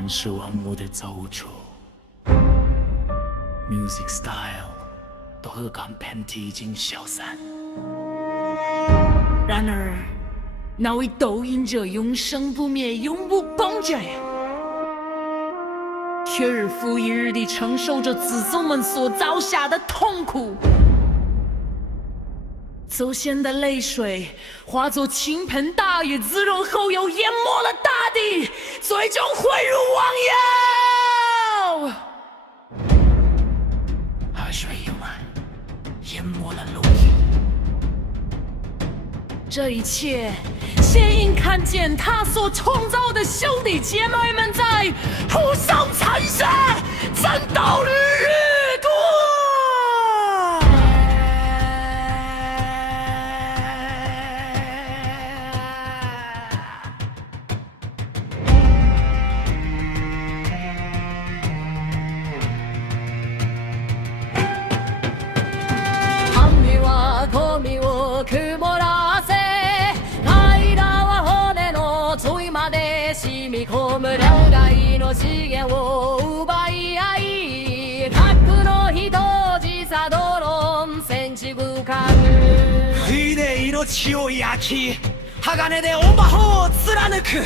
满是往幕的走出 ，music style 都和港片已经消散。然而，那位抖音者永生不灭，永不崩解，却日复一日地承受着子孙们所遭下的痛苦。祖先的泪水化作倾盆大雨，滋润后又淹没了大地，最终汇入汪洋。海水涌来，淹没了陆地。这一切，谢颖看见他所创造的兄弟姐妹们在互相残杀，战斗日过。ゴミを曇らせ間は骨の髄まで染み込む両替の資源を奪い合い核の人質ドローン戦地深く火で命を焼き鋼でオンバホを貫く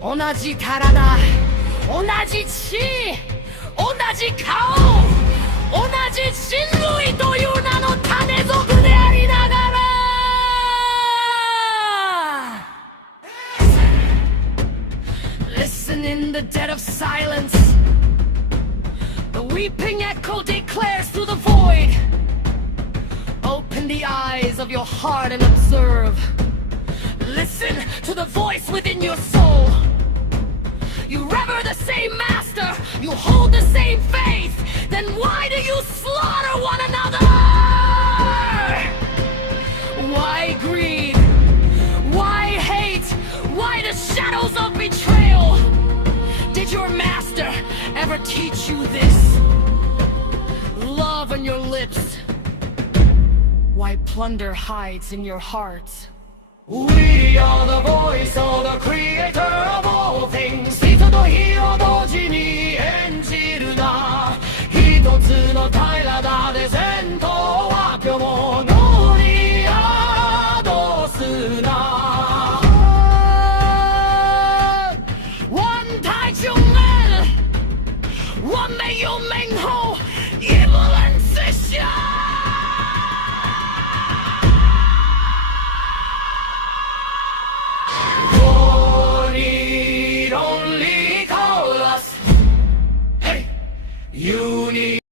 同じ体同じ血同じ顔同じ人類という名の種族でありながら Listen in the dead of silence The weeping echo declares through the void Open the eyes of your heart and observe Listen to the voice within your soul You rever the same master You hold the same faith Then why do you slaughter one another? Why greed? Why hate? Why the shadows of betrayal? Did your master ever teach you this? Love on your lips Why plunder hides in your heart? We are the voice of the creator of all things 人と火を同時に演じるな一つの平らで戦闘は虚無に宿すな One 太中人 One 没有名后也不能自下 Only call us. Hey, you need.